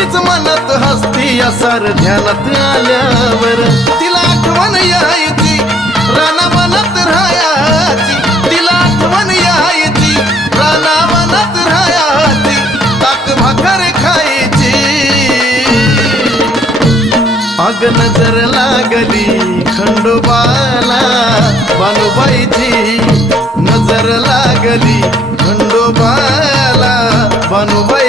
तीच मनात हसती असार ध्यानात आल्यावर तिला आठवण यायची रानावनात राहायची तिला आठवण यायची रानावनात राहायची ताक भाकर खायची अग नजर लागली खंडोबाला बानुबाईची नजर लागली खंडोबाला बानुबाई